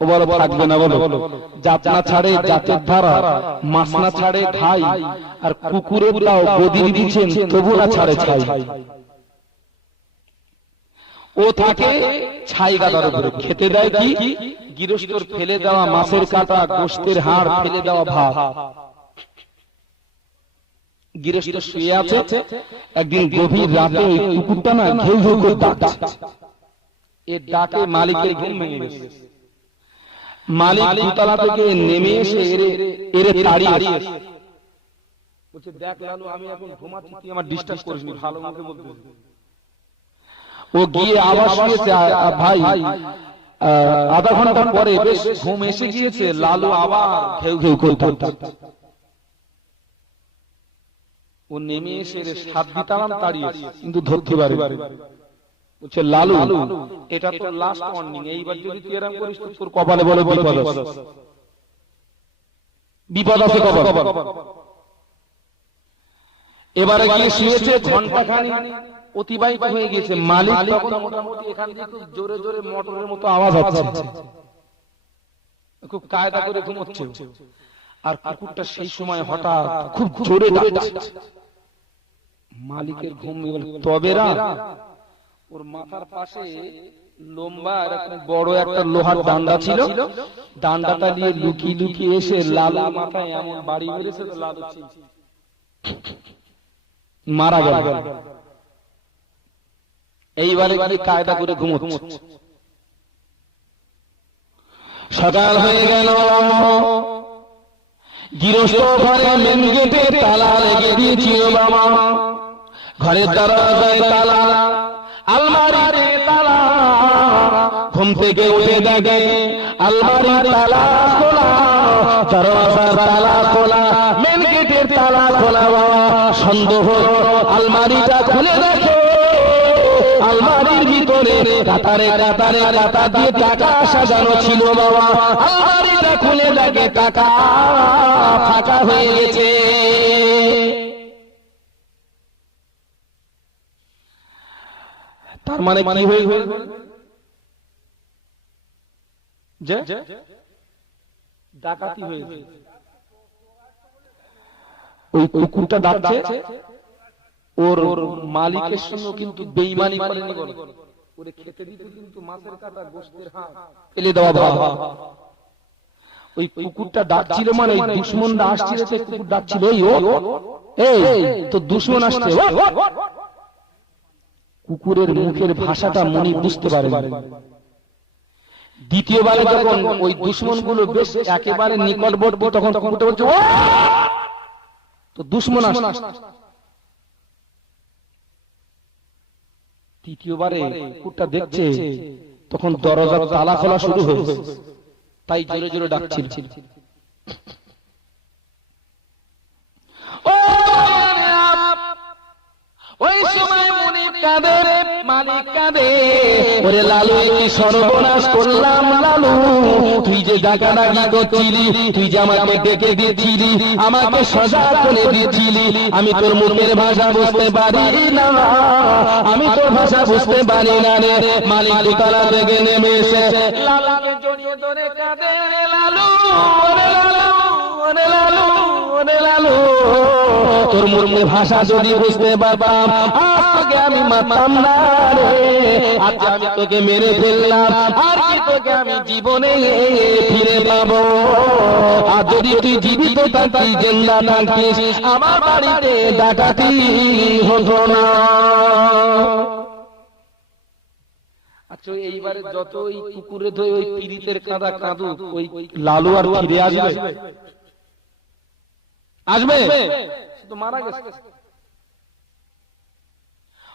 ও বলে থাকবে না। বলো, জাত না ছাড়ে জাতের ধারা, মাছ না ছাড়ে খাই, আর কুকুরের দাও গদি দিচ্ছেন তবু না ছাড়ে ছাই। ও থাকে ছাই গাদার উপরে, খেতে দেয় কি? গৃহস্থর ফেলে দেওয়া মাছের কাঁটা, গোশতের হাড়, ফেলে দেওয়া ভাত। গৃহস্থ শুয়ে আছে, একদিন গভীর রাতে ওই কুকুরটা না ঘেউ ঘেউ করে ডাকছে। এর ডাকে মালিকের ঘুম ভেঙে গেছে। মালিক দোতলা থেকে নেমে এসে এরে তাড়িয়ে বলছে, দেখ লালু, আমি এখন ঘুমাচ্ছি, তুই আমার ডিস্টার্ব করিস না, ভালো মতো বলতে। ও গিয়ে আবার শুয়েছে। ভাই, আধা ঘন্টা পরে বেশ ঘুম এসে গিয়েছে, লালু আবার ঘেউ ঘেউ করে ডাকছে। ও নেমে এসে সাত দিতাম তাড়িয়ে, কিন্তু ধরতে পারে। বলছে, লালু, এটা তো লাস্ট ওয়ার্নিং, এইবার যদি তুই এরকম করিস তো তোর কপালে বলে বিপদ আছে, বিপদ আছে কপালে। এবারে গিয়ে শুয়েছে, ঘন্টাখানি অতিবাহিত হয়ে গেছে। মালিক তখন মোটামুটি এখান থেকে খুব জোরে জোরে মোটরের মতো আওয়াজ হচ্ছে, খুব কায়দা করে ঘুমোচ্ছে। আর কুকুরটা সেই সময় হঠাৎ খুব জোরে ডাকছে। মালিকের ঘুম, তবেরা ওর মাথার পাশে লম্বা এরকম বড় একটা লোহার ডান্ডা ছিল, ডান্ডাটা নিয়ে লুকিয়ে লুকিয়ে এসে লালু মাথায় এমন বাড়ি মেরেছে তো লালু মারা গেল। এইবারে কি কায়দা করে ঘুমোচ্ছে। সকাল হয়ে গেল, গৃহস্থ ঘরে মেন গেটে তালা লেগে দিয়েছিল বাবা, ঘরের দরজায় তালা, আলমারিতে তালা। ঘুম থেকে উঠে দেখে আলমারির তালা খোলা, দরজার তালা খোলা, মেন গেটের তালা খোলা। বাবা সন্দেহ হলো, আলমারিটা খুলে দেখে আলমারির ভিতরে কাতারে কাতারে কাতা দিয়ে টাকা সাজানো ছিল বাবা। আলমারিটা খুলে দেখে টাকা ফাঁকা হয়ে গেছে। তার মানে কি হয়ে যে ডাকাতি হয়েছে। ওই কুকুরটা ডাকছে, ওর মালিকের সঙ্গে কিন্তু বেঈমানি করেনি, বলে ওরে খেতে দিতে কিন্তু মাছের কাটা গোশতের হাড় ফেলে দেওয়া বাবা। ওই কুকুরটা ডাকছিল মানে ওই দুশমনরা আসছিল, সে কুকুর ডাকছিল এই তো দুশমন আসছে। কুকুরের মুখের ভাষাটা মনি বুঝতে পারে। দ্বিতীয়বারে যখন ওই দুশমনগুলো বেশ একেবারে নিকটবর্তী, তখন কুকুরটা বলছে তো দুশমন আসছে। তৃতীয়বারে কুকুরটা দেখছে তখন দরজার তালা খোলা শুরু হয়েছে, তাই জোরে জোরে ডাকছিল। ওই সময় মুনির কাঁদে, মালিক কাঁদে, ওরে লালু কি সর্বনাশ করলাম লালু, তুই যে ডাকাডাকি করছিলি, তুই যে আমাকে ডেকে দিয়েছিলি, আমাকে সজা করে দিয়েছিলি, আমি তোর মুখের ভাষা বুঝতে পারি না, আমি তোর ভাষা বুঝতে পারি না রে। মালিক দোতলা থেকে নেমে এসে লালুকে জড়িয়ে ধরে কাঁদে, লালু ওরে লালু ওরে লালু ওরে লালু, তোর মুখের ভাষা যদি বুঝতে পারতাম আজকে আমি মারতাম না রে, আজ আমি তোকে মেরে ফেললাম, আর কি তোকে আমি জীবনে ফিরে পাবো। আর যদি তুই জীবিত থাকিস, জিন্দা থাকিস, আমার বাড়িতে ডাকাতি হতো না। আচ্ছা এইবারে যত ওই কুকুরে ধরে ওই পীড়িতের কাঁদা কাঁদুক, ওই লালু আর ফিরে আসবে? আসবে? তো মারা গেছে।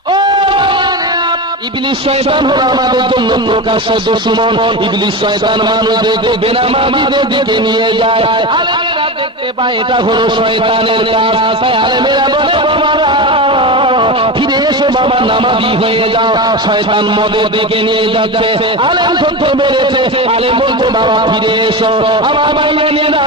ও ইবলিস শয়তান হলো আমাদের জন্য প্রকাশ্য দুশমন। ইবলিস শয়তান মানুষদেরকে বেনামাজিদের দিকে নিয়ে যায়, আলেমেরা দেখতে পায় এটা হলো শয়তানের কাজ, তাই আলেমেরা বলে বাবারা ফিরে এসো বাবা, নামাজি হয়ে যাও। শয়তান মদের দিকে নিয়ে যাচ্ছে, আলেম তথ্য বেড়েছে, আলেম বলছে বাবা ফিরে এসো, আমার ভাইয়েরা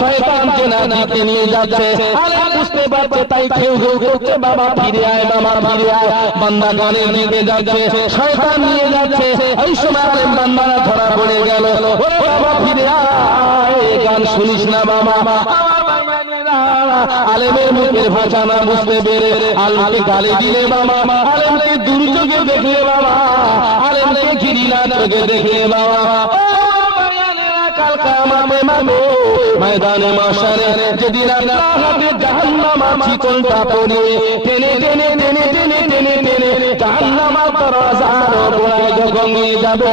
শয়তানকে না দিতে নিয়ে যাচ্ছে, আলেম বুঝতে পারছে, তাই কেউ কেউ করছে বাবা ফিরে আয় বাবা ফিরে আয়। বান্দা গানের দিকে যাচ্ছে, শয়তান নিয়ে যাচ্ছে, এই সময় আলেম বান্দারা ধরা পড়ে গেল, ওরে বাবা ফিরে আয়, গান শুনিস না বাবা। আলেমের মুখের ভাষা না বুঝতে পেরে আলেমকে গালি দিলে বাবা, আলেমকে দুর্যোগে দেখলে বাবা, আলেমকে ঘৃণা চোখে দেখলে বাবা, কাল কিয়ামতে মামে ময়দানে মাশারে যেদিন আল্লাহ হাতে জাহান্নাম চিকনটা পড়ে টেনে টেনে টেনে টেনে টেনে টেনে জাহান্নামের দরজার উপরে যখন নিয়ে যাবে,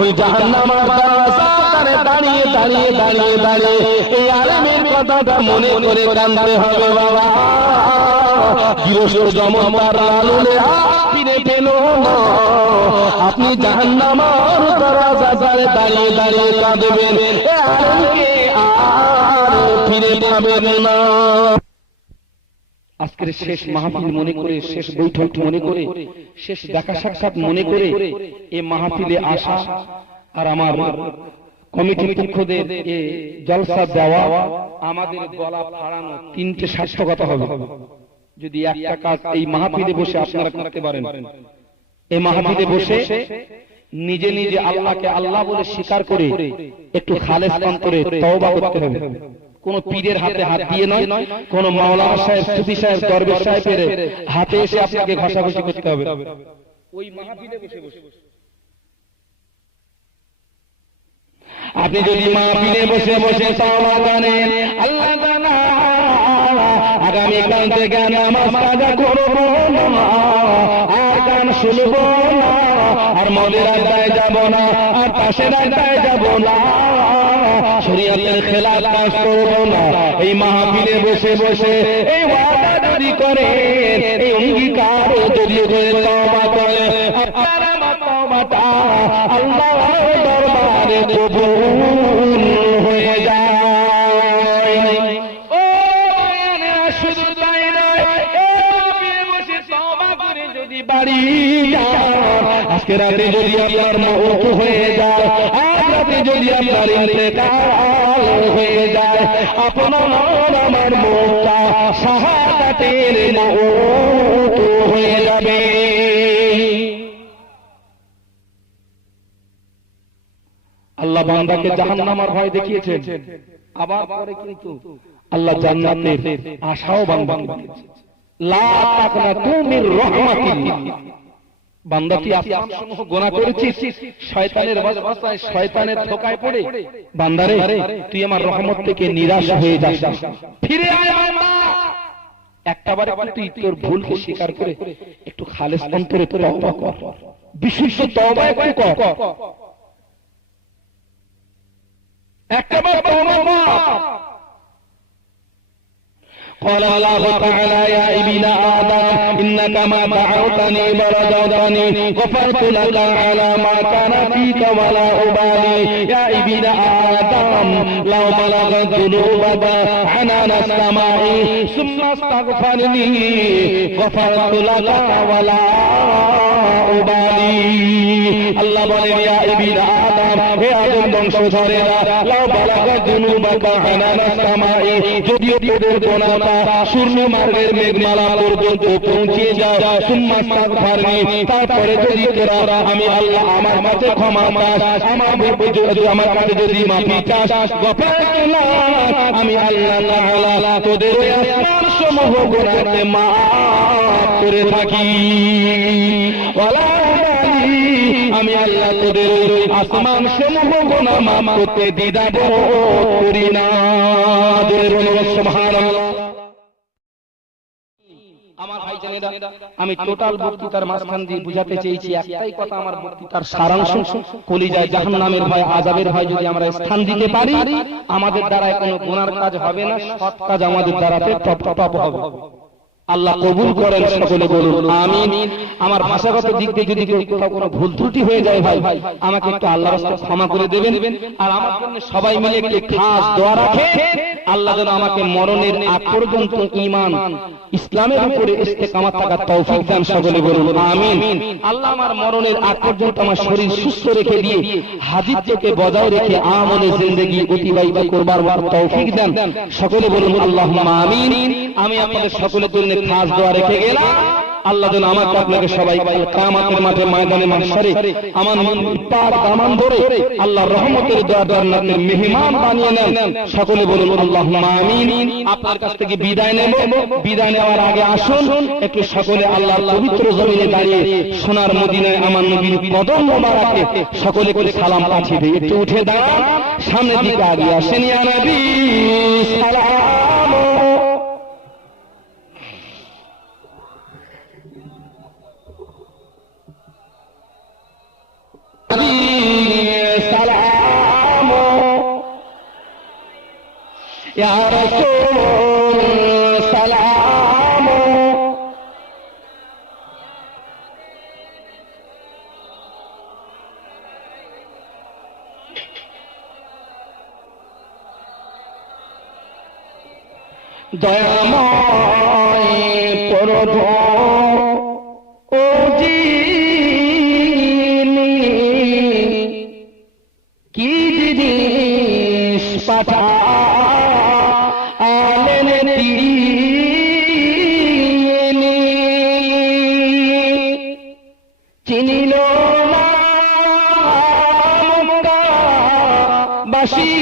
ওই জাহান্নামের দরজা তারে দাঁড়িয়ে দাঁড়িয়ে দাঁড়িয়ে দাঁড়িয়ে এই আলেমের কথাটা মনে করে কাঁদতে হবে বাবা। গৃহস্থ যেমন তার লালুলে ফিরে পেল না, আপনি জাহান্নামের দরজায় দাঁড়িয়ে দাঁড়িয়ে কাঁদবেন, আলেমকে আর ফিরে পাবেন না। আজকের শেষ মাহফিল মনে করে, শেষ বৈঠক মনে করে, শেষ দেখা সাক্ষাৎ মনে করে এই মাহফিলে আসা আর আমার কমিটির পক্ষদের এই জলসা দেওয়া, আমাদের গলা ফাড়ানো, তিনটে সার্থকতা হবে যদি একটা কাজ এই মাহফিলে বসে আপনারা করতে পারেন। এই মাহফিলে বসে নিজে নিজে আল্লাহকে আল্লাহ বলে স্বীকার করে একটু খালেস অন্তরে তওবা করতে হবে। কোন পীরের হাতে হাত দিয়ে নয়, কোন মাওলানা সাহেব, সুফি সাহেব, দরবেশ সাহেবের হাতে এসে আপনাকে ঘষাঘষি করতে হবে। ওই মাহফিলে বসে বসে। আপনি যদি মাহফিলে বসে বসে তওবা করেন, আল্লাহ তাআলা আগামীকাল থেকে নামাজ কাজা করব না, আর গান শুনব না, আর মদের আড্ডায় যাব না, আর পাশের আড্ডায় যাব না, শরীয়তের খেলাফ কাজ করব না। এই মাহফিলে বসে বসে এই ওয়াদা যদি করে, এই অঙ্গীকার যদি করে তওবা করে, আপনার আমার তওবাটা আল্লাহর দরবারে কবুল হয়ে যায়। ও শুধু তাই নয়, বসে তওবা করে যদি বাড়ি যান, আজকে রাতে যদি আপনার মওত হয়ে যায়, আজ রাতে যদি আপনার ইন্তেকাল হয়ে যায়, আপনার আমার মওতটা শাহাদাতের মওত হয়ে যাবে। আল্লাহ বান্দাকে জাহান্নামের ভয় দেখিয়েছেন, আবার পরে কিন্তু আল্লাহ জান্নাতের আশাও বান্দাকে দিয়েছেন। লা তাকনাতু মির রাহমাতিল্লাহ। বান্দা কি আসমানসমূহ গুনাহ করেছিস, শয়তানের ওয়াসওয়াসায়, শয়তানের ধোঁকায় পড়ে, বান্দারে তুই আমার রহমত থেকে নিরাশ হয়ে যাস না, ফিরে আয় বান্দা। একটাবারে তুই তোর ভুলকে স্বীকার করে একটু খালেস অন্তরে তওবা কর, বিশুদ্ধ তওবা একটু কর। একবার তওবা কর। قال الله تعالى يا ابن آدم إنك ما دعوتني ورجوتني غفرت لك على ما كان فيك ولا أبالي يا ابن آدم لو بلغت ذنوبك عنان السماء ثم استغفرني غفرت لك ولا أبالي الله বলেন يا ابن آدم হে আদম বংশধরেরা লাউ বালাগাত যুনুবাকা আনানা সামাই, যদি তোদের গুনাহটা সূর্য মার্গের মেঘমালা পর্যন্ত পৌঁছে যায়, সুম্মা ইস্তাগফারনি, তারপরে যদি তোরা আমি আল্লাহ আমার কাছে ক্ষমা চাস, আমার কাছে যদি মাফি চাস, গফারতু লাক, আমি আল্লাহ তাআলা তোদের ওই আসমান সমূহ গুনাহকে মাফ করে থাকি। ওয়ালা আমি আল্লাহ তোদের ওই আসমান সমূহ গুনাহ মাফ করতে দ্বিধাবোধ করি না। সুবহানাল্লাহ। আমার ভাই জানেরা, আমি টোটাল বক্তৃতার মাঝখান দিয়ে বুঝাতে চেয়েছি একটাই কথা, আমার বক্তৃতার সারাংশ কলিজায় জাহান্নামের ভয়, আযাবের ভয় যদি আমরা স্থান দিতে পারি, আমাদের দ্বারা কোনো গুনার কাজ হবে না, সৎ কাজ আমাদের দ্বারাতে টপ টপ হবে। আল্লাহ কবুল করেন, সকলে বলুন আমিন। আমার ভাষাগত দিক দিয়ে যদি কোথাও কোনো ভুল ত্রুটি হয়ে যায় ভাই, আমাকে একটু আল্লাহর রাস্তায় ক্ষমা করে দেবেন। আর আমার জন্য সবাই মিলে একটি খাস দোয়া রাখে, আল্লাহ যেন আমাকে মরণের আগ পর্যন্ত ঈমান ইসলামের উপরে ইস্তেকামাত থাকার তৌফিক দান, সকলে বলুন আমিন। আল্লাহ আমার মরণের আগ পর্যন্ত আমার শরীর সুস্থ রেখে দিয়ে হাদিসকে বজায় রেখে আমলে জিন্দেগি অতিবাহিত করবার তৌফিক দেন, সকলে বলুন আল্লাহুম্মা আমিন। আমি আপনাদের সকলের জন্য খাস দোয়া রেখে গেলাম, আল্লাহ যেন আমাকে আপনাকে সবাই কিয়ামতের মাঠে ময়দানে মাহশারে আমার পাক দামান ধরে আল্লাহর রহমতের জান্নাতের মেহমান বানিয়ে নেন, সকলে বলুন আল্লাহুম্মা আমিন। আপনার কাছ থেকে বিদায় নেব, বিদায় নেওয়ার আগে আসুন একটু সকলে আল্লাহর পবিত্র জমিনে দাঁড়িয়ে সোনার মদিনায় আমার নবীর কদম মোবারকে সকলে করে সালাম পাঠিয়ে দিই। একটু উঠে দাঁড়ান, সামনের দিকে আগিয়ে আসেন। ইয়া নবী সালাম, সালাম ইয়া রাসূল সালাম, দয়াময় প্রভু ও কি জিনিস পাঠালেন তিনি, চিনিল না মক্কাবাসী,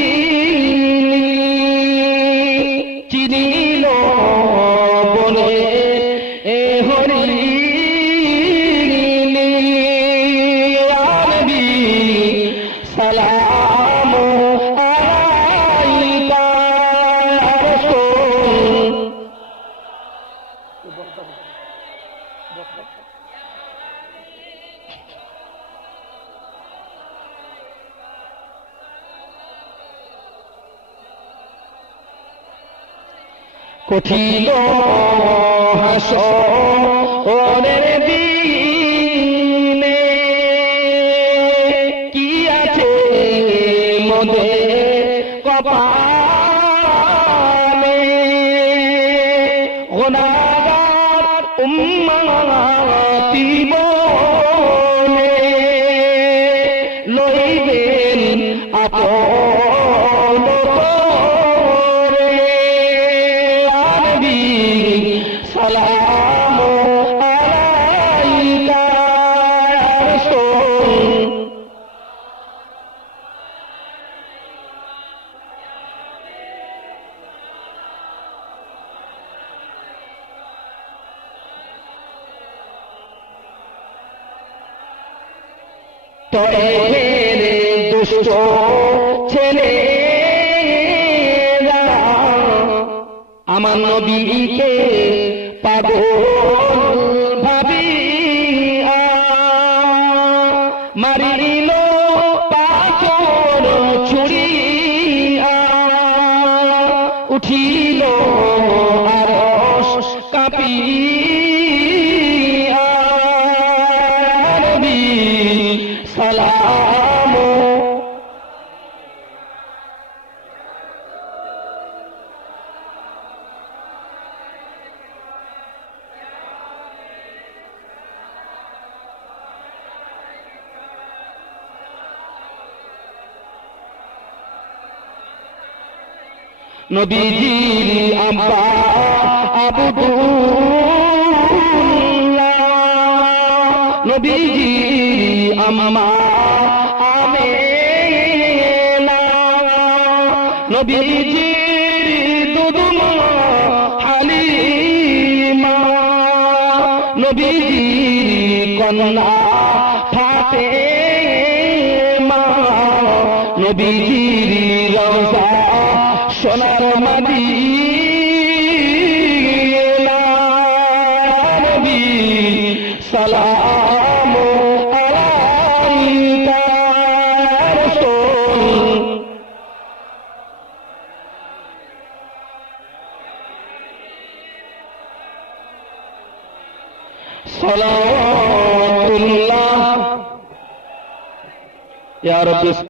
চিনিল বলে এ হরি কঠিন হাসরের দিনে কি আছে মোদের কপালে গুনাহগার উম্মতি বলে লইবেন আপন করে আনবি সালাম আলাইকা রাসূল তয়ের দুষ্ট ছেলেরা আমার নবীকে পাগল ভাবিয়া মারিল পাথর ছুড়িয়া উঠিল আরশ কাঁপিয়া নবী সালাম নবীজির আম্মা আব্দুল্লাহ নবীজির আম্মা আমেনা নবীজির দুদুমা হালিমা নবীজির কন্যা ফাতেমা নবীজির রওজা সোনার মদিনা নবী সালাম আলাইকা রাসূল সালাতুল্লাহ ইয়া রাব্বি